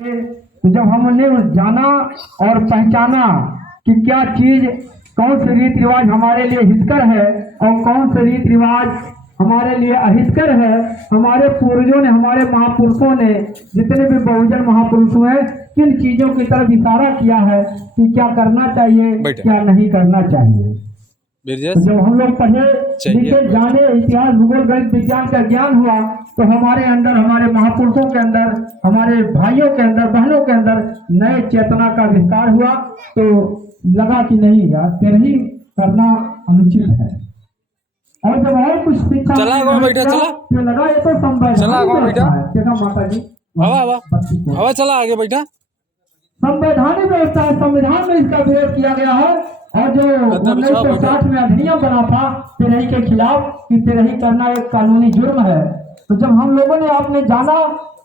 तो जब हमने जाना और पहचाना कि क्या चीज, कौन से रीति रिवाज हमारे लिए हितकर है और कौन से रीति रिवाज हमारे लिए अहितकर है, हमारे पूर्वजों ने, हमारे महापुरुषों ने, जितने भी बहुजन महापुरुष हुए, किन चीजों की तरफ इशारा किया है कि क्या करना चाहिए, क्या नहीं करना चाहिए। तो जब हम लोग पढ़े लिखे जाने, इतिहास भूगोल गणित विज्ञान का ज्ञान हुआ, तो हमारे अंदर, हमारे महापुरुषों के अंदर, हमारे भाइयों के अंदर, बहनों के अंदर नए चेतना का विस्तार हुआ। तो लगा कि नहीं यार, तेरे ही करना अनुचित है। और जब और कुछ शिक्षा तो लगा ये तो संवैधानिक है। माता जी हवा चला आगे बैठा। संवैधानिक व्यवस्था है, संविधान में इसका विरोध किया गया है। और जो 1960 में अधिनियम बना था तेरही के खिलाफ कि तेरही करना एक कानूनी जुर्म है, तो जब हम लोगों ने आपने जाना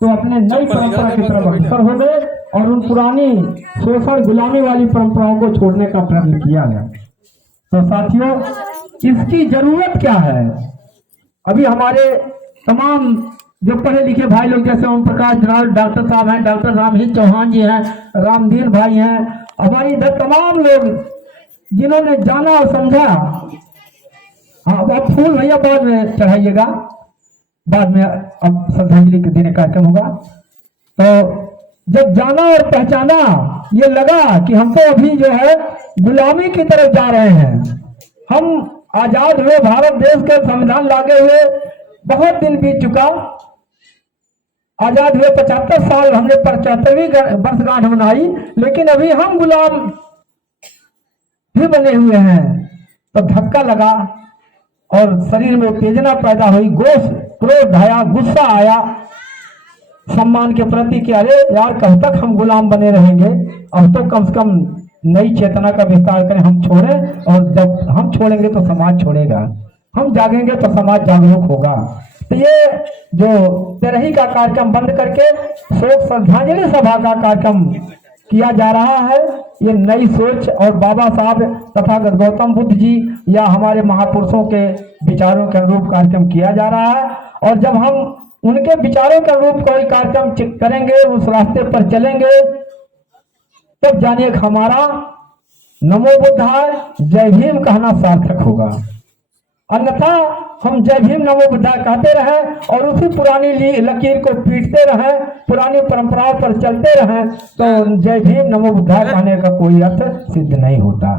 तो अपने नई परंपरा की तरफ अग्रसर हो गए और उन पुरानी शोषण गुलामी वाली परंपराओं को छोड़ने का प्रयत्न किया गया। तो साथियों, इसकी जरूरत क्या है? अभी हमारे तमाम जो पढ़े लिखे भाई लोग, जैसे ओम प्रकाश डॉक्टर साहब हैं, डॉक्टर रामहीत चौहान जी हैं, रामदीन भाई हैं, हमारी इधर तमाम लोग जिन्होंने जाना और समझा। हाँ, अब फूल भैया बाद में चढ़ाइएगा, बाद में अब श्रद्धांजलि देने कार्यक्रम होगा। तो जब जाना और पहचाना, ये लगा कि हम तो अभी जो है गुलामी की तरफ जा रहे हैं। हम आजाद हुए, भारत देश के संविधान लागे हुए बहुत दिन बीत चुका। आजाद हुए 75 साल, हमने 75वीं वर्षगांठ मनाई, लेकिन अभी हम गुलाम भी बने हुए हैं। तो धक्का लगा और शरीर में उत्तेजना पैदा हुई, क्रोध आया, गुस्सा आया सम्मान के प्रति कि अरे यार, कब तक हम गुलाम बने रहेंगे? अब तो कम से कम नई चेतना का विस्तार करें, हम छोड़ें। और जब हम छोड़ेंगे तो समाज छोड़ेगा, हम जागेंगे तो समाज जागरूक होगा। तो ये जो तेरही का कार्यक्रम बंद करके शोक श्रद्धांजलि सभा का कार्यक्रम किया जा रहा है, ये नई सोच और बाबा साहब तथा गौतम बुद्ध जी या हमारे महापुरुषों के विचारों के अनुरूप कार्यक्रम किया जा रहा है। और जब हम उनके विचारों के अनुरूप कोई कार्यक्रम करेंगे, उस रास्ते पर चलेंगे, तब जानिए हमारा नमो बुद्धाय जय भीम कहना सार्थक होगा। अन्यथा हम जय भीम नमो बुद्धाय कहते रहें और उसी पुरानी लकीर को पीटते रहें, पुरानी परंपराओं पर चलते रहें, तो जय भीम नमो बुद्धाय कहने का कोई अर्थ सिद्ध नहीं होता।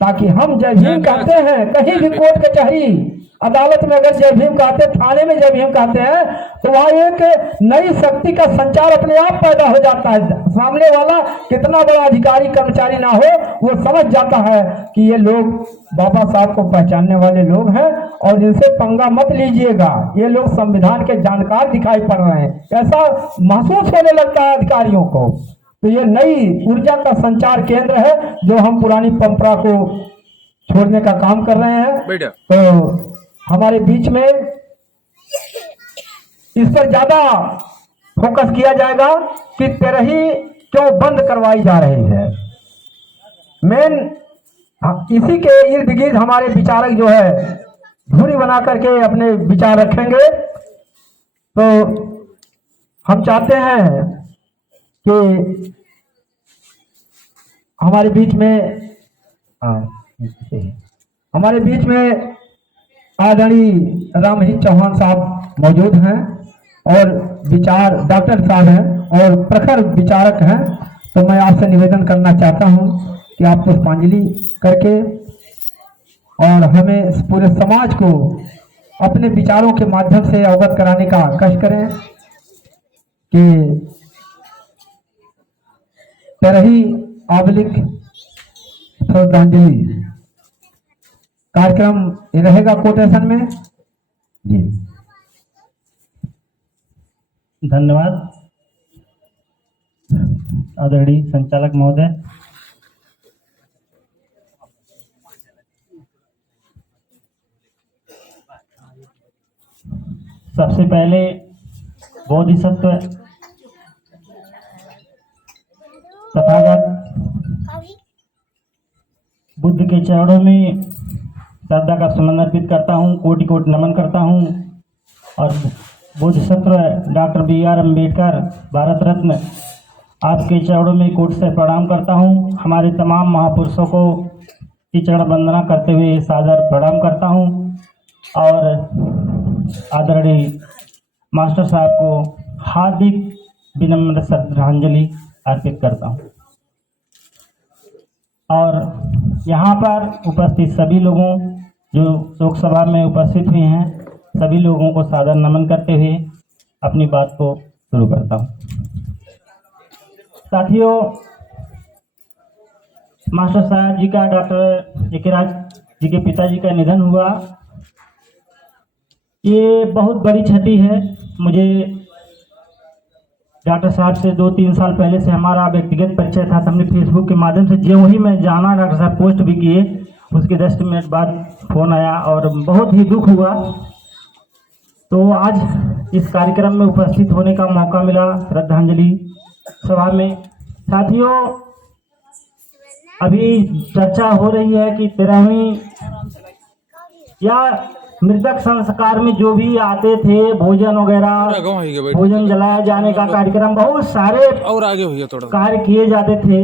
ताकि हम जय भीम कहते हैं, कहीं भी कोर्ट कचहरी अदालत में अगर जय भीम कहते, थाने में जय भीम कहते हैं, तो वहां एक नई शक्ति का संचार अपने आप पैदा हो जाता है। सामने वाला कितना बड़ा अधिकारी कर्मचारी ना हो, वो समझ जाता है कि ये लोग बाबा साहब को पहचानने वाले लोग हैं और इनसे पंगा मत लीजिएगा, ये लोग संविधान के जानकार दिखाई पड़ रहे हैं, ऐसा महसूस होने लगता है अधिकारियों को। तो ये नई ऊर्जा का संचार केंद्र है जो हम पुरानी परंपरा को छोड़ने का काम कर रहे हैं। तो हमारे बीच में इस पर ज्यादा फोकस किया जाएगा कि तेरही क्यों बंद करवाई जा रही है। मेन इसी के इर्द गिर्द हमारे विचारक जो है धुरी बना करके अपने विचार रखेंगे। तो हम चाहते हैं कि हमारे बीच में आदरणीय रामहीत चौहान साहब मौजूद हैं और विचार डॉक्टर साहब हैं और प्रखर विचारक हैं। तो मैं आपसे निवेदन करना चाहता हूं कि आप पुष्पांजलि करके और हमें पूरे समाज को अपने विचारों के माध्यम से अवगत कराने का कष्ट करें कि तेरही आबलिक श्रद्धांजलि कार्यक्रम रहेगा कोटेशन में जी। धन्यवाद आदरणीय संचालक महोदय। सबसे पहले बोधिसत्व तथागत बुद्ध के चरणों में श्रद्धा का सुमन अर्पित करता हूँ, कोटि कोटि नमन करता हूँ और बोधिसत्व डॉक्टर BR अम्बेडकर भारत रत्न, आपके चरणों में कोटि से प्रणाम करता हूँ। हमारे तमाम महापुरुषों को की चरण वंदना करते हुए सादर प्रणाम करता हूँ और आदरणीय मास्टर साहब को हार्दिक विनम्र श्रद्धांजलि अर्पित करता हूँ। और यहाँ पर उपस्थित सभी लोगों जो शोक सभा में उपस्थित हुए हैं, सभी लोगों को सादर नमन करते हुए अपनी बात को शुरू करता हूँ। साथियों, मास्टर साहब जी का डॉक्टर एकराज जी के पिताजी का निधन हुआ, ये बहुत बड़ी क्षति है। मुझे डॉक्टर साहब से 2-3 साल पहले से हमारा व्यक्तिगत परिचय था। हमने फेसबुक के माध्यम से जो ही मैं जाना, डॉक्टर साहब पोस्ट भी किए, उसके 10 मिनट बाद फ़ोन आया और बहुत ही दुख हुआ। तो आज इस कार्यक्रम में उपस्थित होने का मौका मिला श्रद्धांजलि सभा में। साथियों, अभी चर्चा हो रही है कि 13वीं या मृतक संस्कार में जो भी आते थे भोजन वगैरह, भोजन जलाया जाने का कार्यक्रम, बहुत सारे और आगे हुई है थोड़ा कार्य किए जाते थे,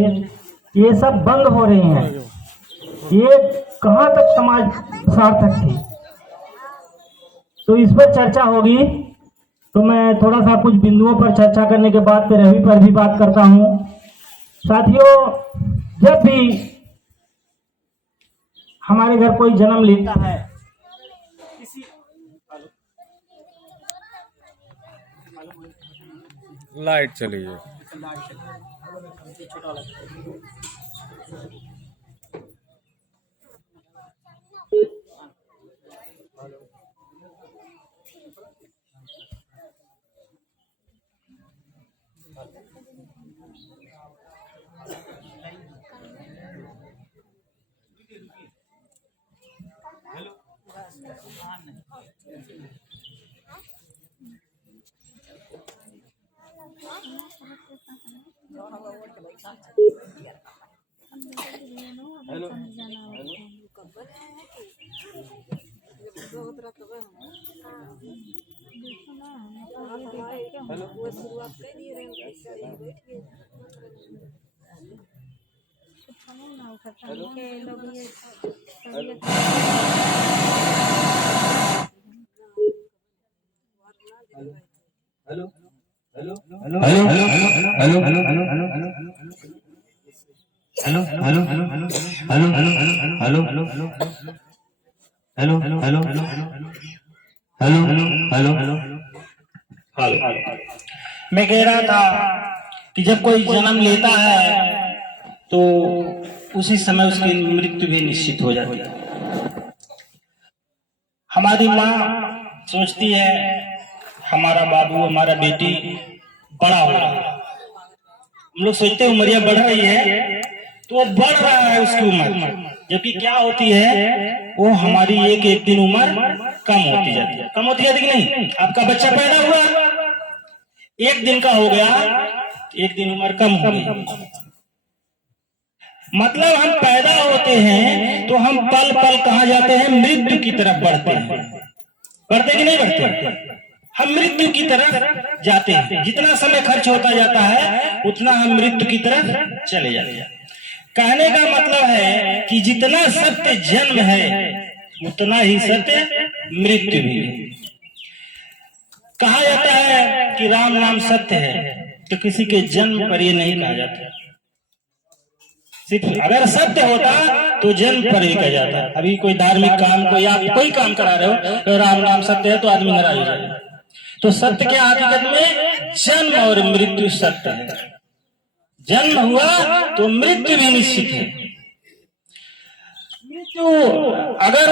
ये सब बंद हो रहे हैं। ये कहाँ तक समाज सार्थक थी? तो इस पर चर्चा होगी। तो मैं थोड़ा सा कुछ बिंदुओं पर चर्चा करने के बाद 13वीं पर भी बात करता हूँ। साथियों, जब भी हमारे घर कोई जन्म लेता है, लाइट चली है। मैं कह रहा था कि जब कोई जन्म लेता है तो उसी समय उसकी मृत्यु भी निश्चित हो जाती है। हमारी माँ सोचती है हमारा बाबू, हमारा बेटी बड़ा हो रहा है। हम लोग सोचते हैं उम्रिया बढ़ रही है तो वो बढ़ रहा है उसकी उम्र, जबकि क्या होती है वो हमारी एक दिन उम्र कम होती जाती है। कम होती जाती कि नहीं? आपका बच्चा पैदा हुआ, 1 दिन का हो गया, 1 दिन उम्र कम हो गई। मतलब हम पैदा होते हैं तो हम पल पल कहाँ जाते हैं? मृत्यु की तरफ बढ़ते हैं। बढ़ते कि नहीं बढ़ते? हम मृत्यु की तरफ जाते हैं। जितना समय खर्च होता जाता है उतना हम मृत्यु की तरफ चले जाते हैं। कहने का मतलब है कि जितना सत्य जन्म है उतना ही सत्य मृत्यु भी है। कहा जाता है कि राम नाम सत्य है, तो किसी के जन्म पर ये नहीं कहा जाता। सिर्फ अगर सत्य होता तो जन्म पर ही कहा जाता। अभी कोई धार्मिक काम, कोई आप कोई काम करा रहे हो तो राम नाम सत्य है तो आदमी नाराज हो जाए। तो सत्य क्या हकीकत में? जन्म और मृत्यु सत्य है। जन्म हुआ तो मृत्यु भी निश्चित है। मृत्यु अगर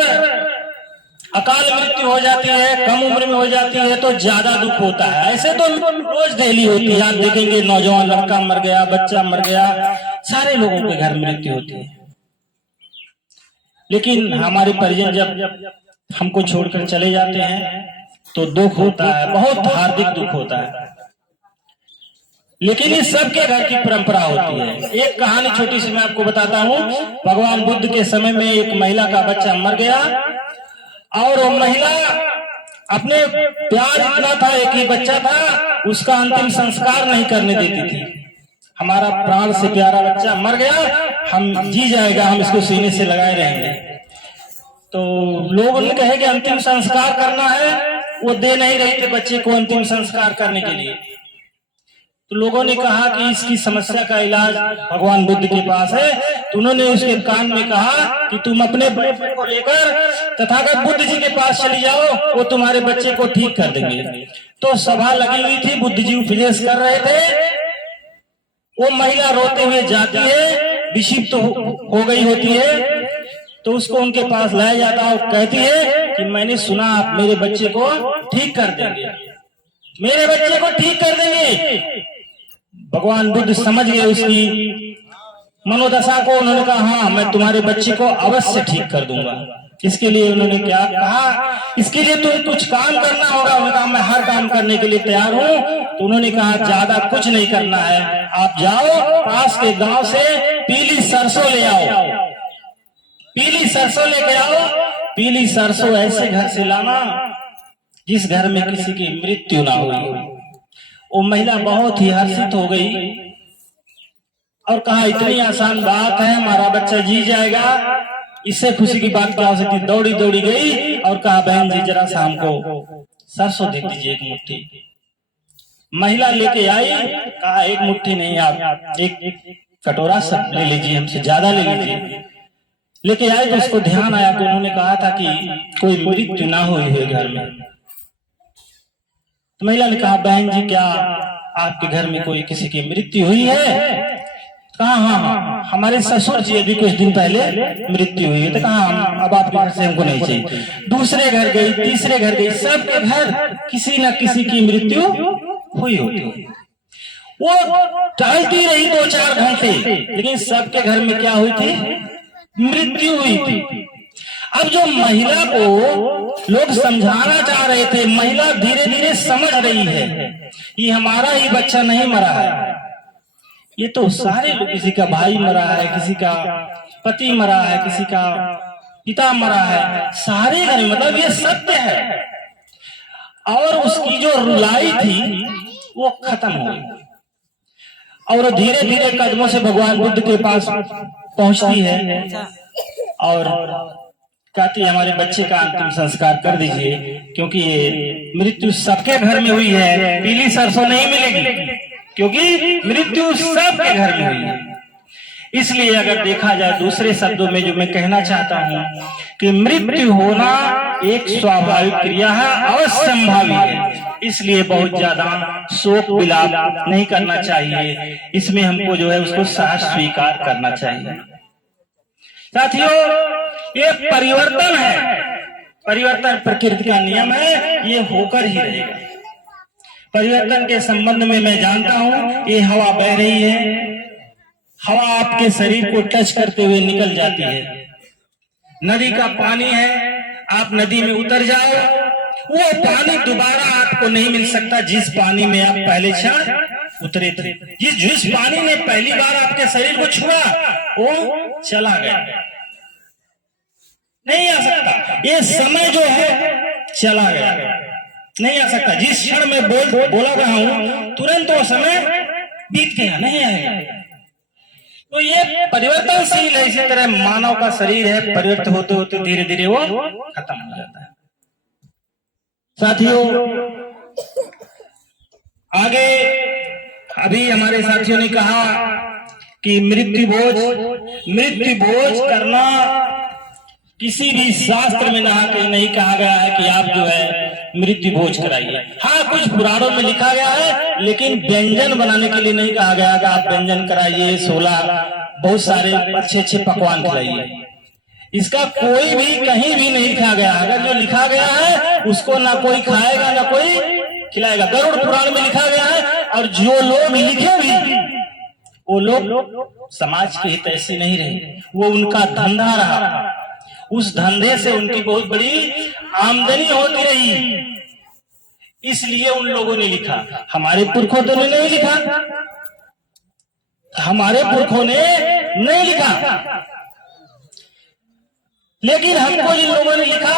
अकाल मृत्यु हो जाती है, कम उम्र में हो जाती है तो ज्यादा दुख होता है। ऐसे तो रोज डेली होती है। आप देखेंगे नौजवान लड़का मर गया, बच्चा मर गया, सारे लोगों के घर मृत्यु होती है। लेकिन हमारे परिजन जब हमको छोड़कर चले जाते हैं तो दुख होता है, बहुत हार्दिक दुख होता है। लेकिन इस सबके घर की परंपरा होती है। एक कहानी छोटी सी मैं आपको बताता हूँ। भगवान बुद्ध के समय में एक महिला का बच्चा मर गया और वो महिला अपने प्यार इतना था, एक ही बच्चा था, उसका अंतिम संस्कार नहीं करने देती थी। हमारा प्राण से प्यारा बच्चा मर गया, हम जी जाएगा, हम इसको सीने से लगाए रहेंगे। तो लोग ने कहे कि अंतिम संस्कार करना है, वो दे नहीं रहे थे बच्चे को अंतिम संस्कार करने के लिए। तो लोगों ने कहा कि इसकी समस्या का इलाज भगवान बुद्ध के पास है। तो उन्होंने उसके कान में कहा कि तुम अपने बच्चे को लेकर तथागत बुद्ध जी के पास चली जाओ, वो तुम्हारे बच्चे को ठीक कर देंगे। तो सभा लगी हुई थी, बुद्ध जी उपदेश कर रहे थे। वो महिला रोते हुए जाती है, विक्षिप्त तो हो गई होती है, तो उसको उनके पास लाया जाता है और कहती है कि मैंने सुना आप मेरे बच्चे को ठीक कर देंगे, मेरे बच्चे को ठीक कर देंगे। भगवान बुद्ध समझ गए उसकी मनोदशा को। उन्होंने कहा हाँ, मैं तुम्हारे बच्चे को अवश्य ठीक कर दूंगा। इसके लिए उन्होंने क्या कहा, इसके लिए तुम्हें कुछ काम करना होगा। उन्होंने कहा मैं हर काम करने के लिए तैयार हूँ। तो उन्होंने कहा ज्यादा कुछ नहीं करना है, आप जाओ पास के गांव से पीली सरसों ले आओ, पीली सरसों लेके आओ। पीली सरसों ऐसे घर से लाना जिस घर में किसी की मृत्यु ना हुई। वो महिला बहुत ही हर्षित हो गई और कहा इतनी आसान बात है, हमारा बच्चा जी जाएगा, इससे खुशी की बात क्या हो सकती। दौड़ी दौड़ी गई और कहा बहन जी जरा सा हमको सरसों दे दीजिए एक मुट्ठी। महिला लेके आई, कहा एक मुट्ठी नहीं, आप एक कटोरा सब ले लीजिए, हमसे ज्यादा ले लीजिए। लेके आए तो उसको ध्यान आया कि उन्होंने कहा था कि कोई मृत्यु ना हुई है घर में। तो महिला ने कहा बहन जी क्या आपके घर में कोई किसी की मृत्यु हुई है? कहा हाँ, हमारे ससुर जी अभी कुछ दिन पहले मृत्यु हुई है। तो कहा अब आपके घर से हमको नहीं चाहिए। दूसरे घर गई, तीसरे घर गई, सबके घर किसी न किसी की मृत्यु हुई होती। वो टहलती रही 2-4 घंटे, लेकिन सबके घर में क्या हुई थी? मृत्यु हुई थी। अब जो महिला को लोग समझाना चाह रहे थे, महिला धीरे धीरे समझ रही है ये हमारा ही बच्चा नहीं मरा है, ये तो सारे लोग, किसी का भाई मरा है, किसी का पति मरा है, किसी का पिता मरा है, सारे घर, मतलब ये सत्य है। और उसकी जो रुलाई थी वो खत्म हो गई और धीरे धीरे कदमों से भगवान बुद्ध के पास पहुंचती है और कहती है हमारे बच्चे का अंतिम संस्कार कर दीजिए, क्योंकि ये मृत्यु सबके घर में हुई है, पीली सरसों नहीं मिलेगी, क्योंकि मृत्यु सबके घर में हुई है। इसलिए अगर देखा जाए दूसरे शब्दों में जो मैं कहना चाहता हूँ कि मृत्यु होना एक स्वाभाविक क्रिया है, अवश्यंभावी है। इसलिए बहुत ज्यादा शोक विलाप नहीं करना चाहिए, इसमें हमको जो है उसको सहज स्वीकार करना चाहिए। साथियों, ये परिवर्तन है, परिवर्तन प्रकृति का नियम है, ये होकर ही रहेगा। परिवर्तन के संबंध में मैं जानता हूं, ये हवा बह रही है, हवा आपके शरीर को टच करते हुए निकल जाती है। नदी का पानी है, आप नदी में उतर जाओ, वो पानी दोबारा आपको नहीं मिल सकता जिस पानी में आप पहले क्षण उतरे थे। जिस पानी ने पहली बार आपके शरीर को छुआ वो चला गया, नहीं आ सकता। ये समय जो है चला गया, नहीं आ सकता। जिस क्षण में बोला रहा हूं तुरंत वो समय बीत गया, नहीं आएगा। तो ये परिवर्तनशील है। इसी तरह मानव का शरीर है, परिवर्तन होते होते धीरे धीरे वो खत्म हो जाता है। साथियों, आगे अभी हमारे साथियों ने कहा कि मृत्यु बोझ करना किसी भी शास्त्र में नहीं कहा गया है कि आप जो है मृत्यु भोज कराइए। हाँ, कुछ पुराणों में लिखा गया है, लेकिन व्यंजन बनाने के लिए नहीं कहा गया कि आप व्यंजन कराइए, 16 बहुत सारे अच्छे पकवान खिलाइए। इसका कोई भी कहीं भी नहीं लिखा गया। अगर जो लिखा गया है उसको ना कोई खाएगा ना कोई खिलाएगा। गरुड़ पुराण में लिखा गया है, और जो लोग लिखे भी वो लोग समाज के हित ऐसे नहीं रहे, वो उनका धंधा रहा, उस धंधे से उनकी बहुत बड़ी आमदनी होती रही, इसलिए उन लोगों ने लिखा। हमारे पुरखों ने नहीं लिखा, हमारे पुरखों ने नहीं लिखा, लेकिन हमको जिन लोगों ने लिखा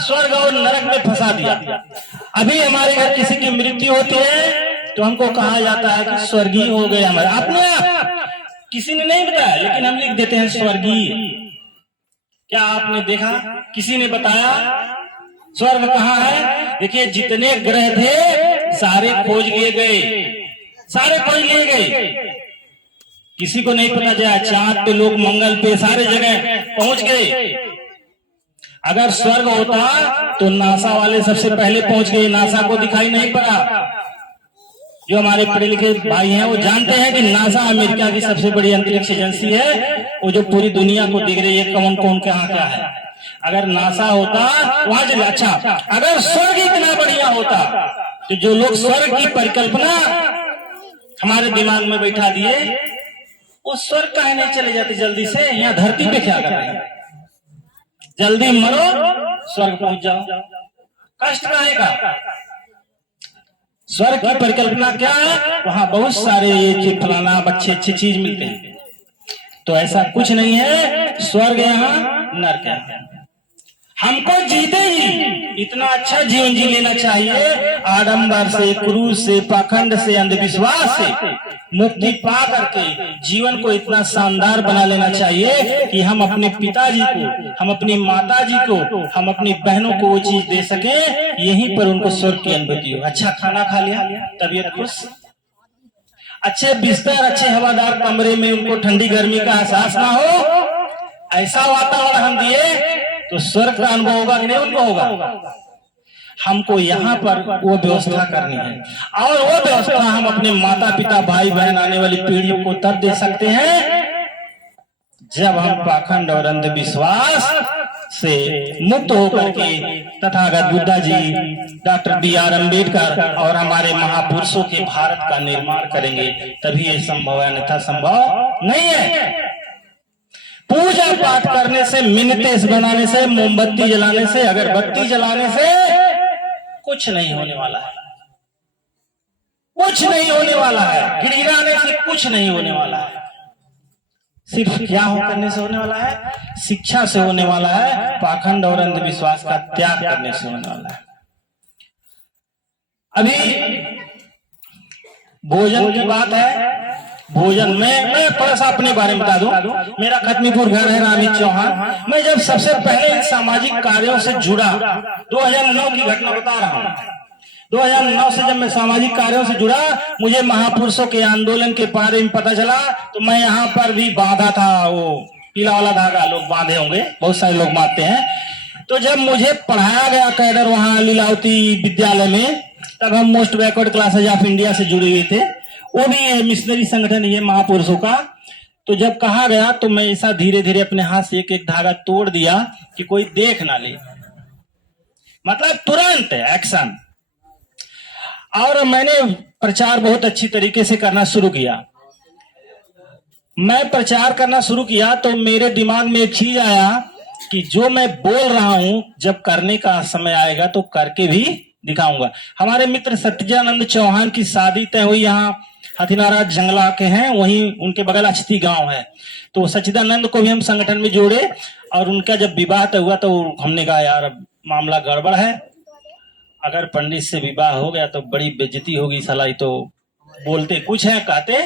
स्वर्ग और नरक में फंसा दिया। अभी हमारे घर किसी की मृत्यु होती है तो हमको कहा जाता है कि स्वर्गीय हो गए हमारे, अपने आप किसी ने नहीं बताया, लेकिन हम लिख देते हैं स्वर्गीय। क्या आपने देखा, किसी ने बताया स्वर्ग कहाँ है? देखिए जितने ग्रह थे सारे खोज लिए गए, सारे खोज लिए गए, किसी को नहीं पता चला। चांद पे लोग, मंगल पे, सारे जगह पहुंच गए। अगर स्वर्ग होता तो नासा वाले सबसे पहले पहुंच गए, नासा को दिखाई नहीं पड़ा। जो हमारे पढ़े लिखे भाई हैं वो जानते हैं कि नासा अमेरिका की सबसे बड़ी अंतरिक्ष एजेंसी है, वो जो पूरी दुनिया को देख रही है कौन कौन कहाँ क्या है। अगर नासा होता वहां चले। अच्छा, अगर स्वर्ग इतना बढ़िया होता तो जो लोग स्वर्ग की परिकल्पना हमारे दिमाग में बैठा दिए, वो स्वर्ग काहे नहीं चले जाते जल्दी से? यहाँ धरती पे क्या कर रहे हैं? जल्दी मरो, स्वर्ग पहुंच जाओ, कष्ट काहे का? स्वर्ग की परिकल्पना क्या है? वहां बहुत सारे ये फलाना अच्छे अच्छे चीज मिलते हैं। तो ऐसा कुछ नहीं है, स्वर्ग यहाँ नरक है। हमको जीते ही इतना अच्छा जीवन जी लेना चाहिए, आडंबर से, क्रूर से, पाखंड से, अंधविश्वास से मुक्ति पा करके जीवन को इतना शानदार बना लेना चाहिए कि हम अपने पिताजी को, हम अपनी माताजी को, हम अपनी बहनों को वो चीज दे सके, यहीं पर उनको स्वर्ग की अनुभूति हो। अच्छा खाना खा लिया, तबीयत खुश, अच्छे बिस्तर, अच्छे हवादार कमरे में उनको ठंडी गर्मी का एहसास ना हो, ऐसा वातावरण हम दिए तो स्वर्ग का अनुभव होगा कि नहीं उनको होगा? हमको यहाँ पर वो व्यवस्था करनी है, और वो व्यवस्था हम अपने माता पिता, भाई बहन, आने वाली पीढ़ियों को तब दे सकते हैं जब हम पाखंड और अंधविश्वास से मुक्त होकर के तथागत बुद्धा जी, डॉक्टर B.R. अम्बेडकर और हमारे महापुरुषों के भारत का निर्माण करेंगे, तभी ये संभव है, अन्यथा संभव नहीं है। पूजा पाठ करने से, मिन्नतें बनाने से, मोमबत्ती जलाने से, अगरबत्ती जलाने से कुछ नहीं होने वाला है, कुछ नहीं होने वाला है। गिड़गिड़ाने से कुछ नहीं होने वाला है। सिर्फ क्या हो करने से होने वाला है? शिक्षा से होने वाला है, पाखंड और अंधविश्वास का त्याग करने से होने वाला है। अभी भोजन की बात है। भोजन में मैं थोड़ा सा अपने बारे में बता दूं। मेरा खत्मीपुर घर है, रानी चौहान। मैं जब सबसे पहले सामाजिक कार्यों से जुड़ा, 2009 की घटना बता रहा हूं। 2009 से जब मैं सामाजिक कार्यों से जुड़ा, मुझे महापुरुषों के आंदोलन के बारे में पता चला, तो मैं यहाँ पर भी बांधा था, वो पीला वाला धागा लोग बांधे होंगे, बहुत सारे लोग बांधते हैं। तो जब मुझे पढ़ाया गया कैडर वहां लीलावती विद्यालय में, तब हम most backward classes of India से जुड़े हुए थे, वो भी मिशनरी संगठन ये महापुरुषों का। तो जब कहा गया तो मैं ऐसा धीरे धीरे अपने हाथ से एक एक धागा तोड़ दिया कि कोई देख ना ले, मतलब तुरंत एक्शन। और मैंने प्रचार बहुत अच्छी तरीके से करना शुरू किया। मैं प्रचार करना शुरू किया तो मेरे दिमाग में एक चीज आया कि जो मैं बोल रहा हूं, जब करने का समय आएगा तो करके भी दिखाऊंगा। हमारे मित्र सत्यानंद चौहान की शादी तय हुई, यहाँ हथिनारा जंगला के हैं, वहीं उनके बगल अछती गांव है। तो सच्चिदानंद को भी हम संगठन में जोड़े, और उनका जब विवाह तय हुआ तो हमने कहा यार अब मामला गड़बड़ है, अगर पंडित से विवाह हो गया तो बड़ी बेइज्जती होगी, सलाई तो बोलते कुछ है कहते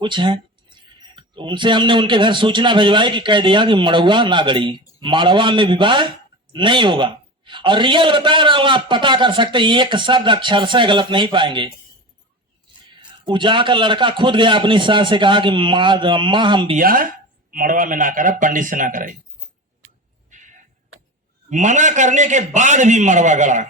कुछ है। तो उनसे हमने उनके घर सूचना भिजवाई कि कह दिया कि मड़ुआ ना गड़ी, माड़वा में विवाह नहीं होगा। और रियल बता रहा हूं, आप पता कर सकते, एक शब्द अक्षर से गलत नहीं पाएंगे। वो जाकर लड़का खुद गया, अपनी सास से कहा कि माँ हम बिया मड़वा में ना करा, पंडित से ना कराई। मना करने के बाद भी मड़वा गड़ा,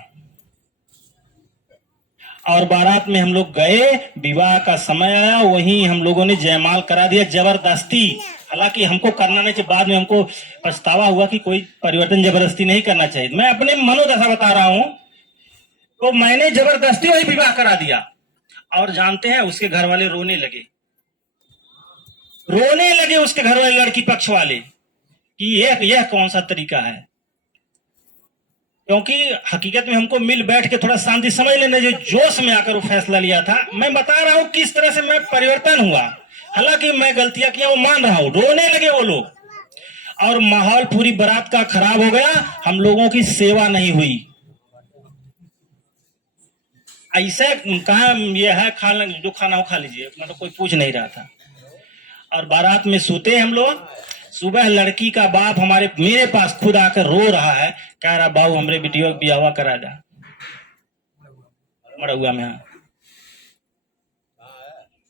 और बारात में हम लोग गए, विवाह का समय आया, वहीं हम लोगों ने जयमाल करा दिया जबरदस्ती। हालांकि हमको करना नहीं चाहिए, बाद में हमको पछतावा हुआ कि कोई परिवर्तन जबरदस्ती नहीं करना चाहिए। मैं अपने मनोदशा बता रहा हूं, तो मैंने जबरदस्ती वही विवाह करा दिया। और जानते हैं उसके घर वाले रोने लगे उसके घर वाले, लड़की पक्ष वाले, कि यह कौन सा तरीका है। क्योंकि हकीकत में हमको मिल बैठ के थोड़ा शांति समझ लेना, जो जोश में आकर वो फैसला लिया था। मैं बता रहा हूं किस तरह से मैं परिवर्तन हुआ, हालांकि मैं गलतियां किया वो मान रहा हूं। रोने लगे वो लोग, और माहौल पूरी बारात का खराब हो गया, हम लोगों की सेवा नहीं हुई। ऐसे कहा ये है खाना, जो खाना हो खा लीजिए, मतलब कोई पूछ नहीं रहा था। और बारात में सोते हम लोग, सुबह लड़की का बाप मेरे पास खुद आकर रो रहा है, कह रहा बाबू हमरे बेटियों ब्याह करा जा मड़ुआ में।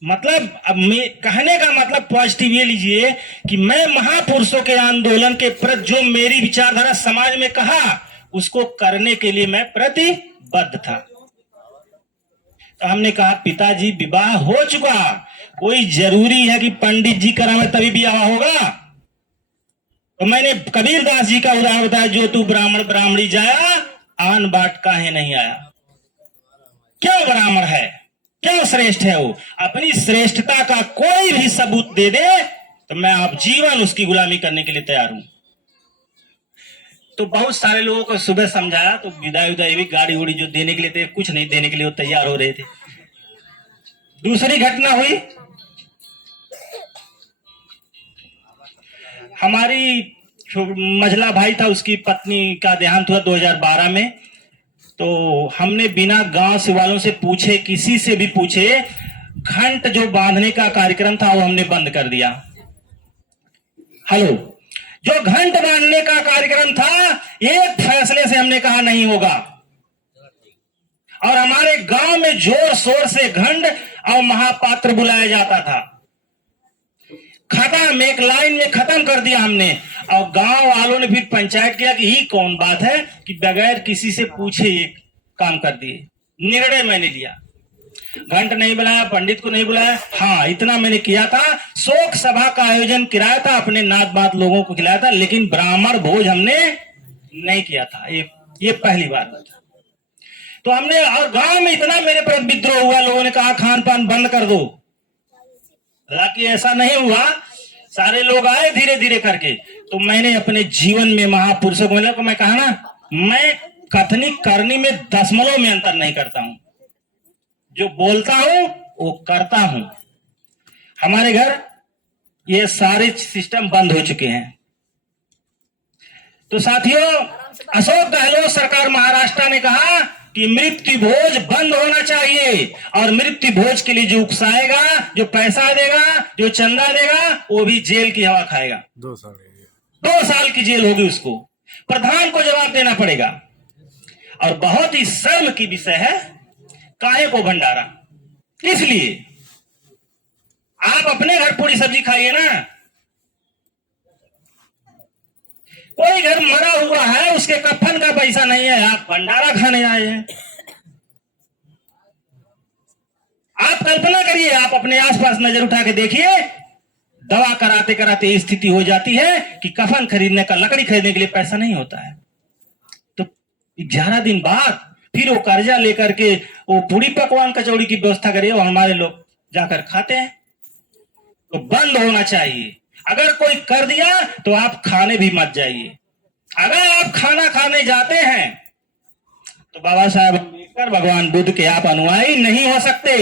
मतलब अब कहने का मतलब पॉजिटिव ये लीजिए कि मैं महापुरुषों के आंदोलन के प्रति जो मेरी विचारधारा समाज में कहा, उसको करने के लिए मैं प्रतिबद्ध था। तो हमने कहा पिताजी विवाह हो चुका, कोई जरूरी है कि पंडित जी करावे तभी ब्याह होगा? तो मैंने कबीरदास जी का उदाहरण बताया, जो तू ब्राह्मण ब्राह्मणी जाया, आन बाट काहे नहीं आया। क्यों ब्राह्मण है, क्यों श्रेष्ठ है? वो अपनी श्रेष्ठता का कोई भी सबूत दे दे तो मैं आप जीवन उसकी गुलामी करने के लिए तैयार हूं। तो बहुत सारे लोगों को सुबह समझाया, तो विदाई भी गाड़ी उड़ी जो देने के लिए थे, कुछ नहीं देने के लिए वो तैयार हो रहे थे। दूसरी घटना हुई, हमारी मझला भाई था, उसकी पत्नी का देहांत हुआ 2012 में। तो हमने बिना गांव से वालों से पूछे, किसी से भी पूछे, घंट जो बांधने का कार्यक्रम था वो हमने बंद कर दिया। हेलो, जो घंट बांधने का कार्यक्रम था, एक फैसले से हमने कहा नहीं होगा। और हमारे गांव में जोर शोर से घंट और महापात्र बुलाया जाता था। खत्म, एक लाइन में खत्म कर दिया हमने। और गांव वालों ने फिर पंचायत किया कि ये कौन बात है कि बगैर किसी से पूछे ये काम कर दिए। निर्णय मैंने लिया, घंट नहीं बुलाया, पंडित को नहीं बुलाया। हाँ, इतना मैंने किया था, शोक सभा का आयोजन कराया था, अपने नात बात लोगों को खिलाया था, लेकिन ब्राह्मण भोज हमने नहीं किया था। ये पहली बात था। तो हमने, और गांव में इतना मेरे पर विद्रोह हुआ, लोगों ने कहा खान पान बंद कर दो। हालांकि ऐसा नहीं हुआ, सारे लोग आए धीरे धीरे करके। तो मैंने अपने जीवन में महापुरुषों को मैं कहा ना, मैं कथनी करनी में दशमलव में अंतर नहीं करता हूं। जो बोलता हूं वो करता हूं। हमारे घर ये सारे सिस्टम बंद हो चुके हैं। तो साथियों, अशोक गहलोत सरकार महाराष्ट्र ने कहा कि मृत्यु भोज बंद होना चाहिए, और मृत्यु भोज के लिए जो उकसाएगा, जो पैसा देगा, जो चंदा देगा, वो भी जेल की हवा खाएगा। 2 साल 2 साल की जेल होगी उसको, प्रधान को जवाब देना पड़ेगा। और बहुत ही शर्म की विषय है, काहे को भंडारा। इसलिए आप अपने घर पूरी सब्जी खाइए ना। कोई घर मरा हुआ है, उसके कफन का पैसा नहीं है, आप भंडारा खाने आए हैं। आप कल्पना करिए, आप अपने आसपास नजर उठा के देखिए, दवा कराते कराते स्थिति हो जाती है कि कफन खरीदने का, लकड़ी खरीदने के लिए पैसा नहीं होता है। तो 11 दिन बाद फिर वो कर्जा लेकर के वो पूरी पकवान कचौड़ी की व्यवस्था करिए, वो हमारे लोग जाकर खाते हैं। तो बंद होना चाहिए। अगर कोई कर दिया तो आप खाने भी मत जाइए। अगर आप खाना खाने जाते हैं तो बाबा साहेब अम्बेडकर, भगवान बुद्ध के आप अनुयायी नहीं हो सकते।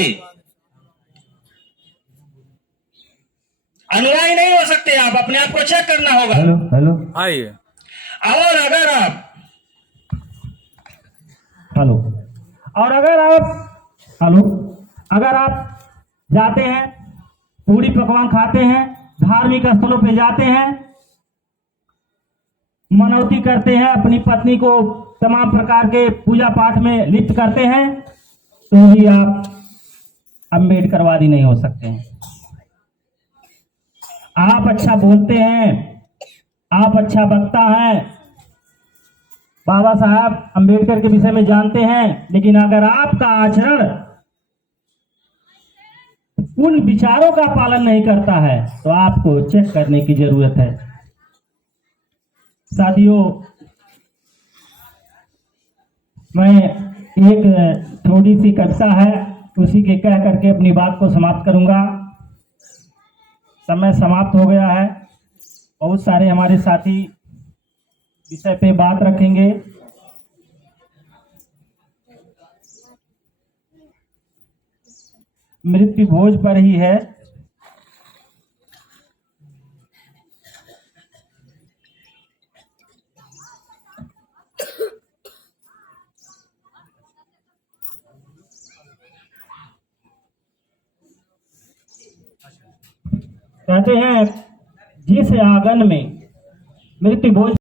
अनुयायी नहीं हो सकते आप, अपने आप को चेक करना होगा। हेलो हेलो आइए। और अगर आप हेलो और अगर आप जाते हैं, पूरी पकवान खाते हैं, धार्मिक स्थलों पे जाते हैं, मनौती करते हैं, अपनी पत्नी को तमाम प्रकार के पूजा पाठ में लिप्त करते हैं, तो भी आप अम्बेडकरवादी नहीं हो सकते हैं। आप अच्छा बोलते हैं, आप अच्छा वक्ता हैं, बाबा साहब अम्बेडकर के विषय में जानते हैं, लेकिन अगर आपका आचरण उन विचारों का पालन नहीं करता है तो आपको चेक करने की जरूरत है। साथियों, मैं एक थोड़ी सी कविता है, उसी के कह करके अपनी बात को समाप्त करूंगा। समय समाप्त हो गया है। बहुत सारे हमारे साथी विषय पे बात रखेंगे। मृत्यु भोज पर ही है। कहते हैं जिस आंगन में मृत्यु भोज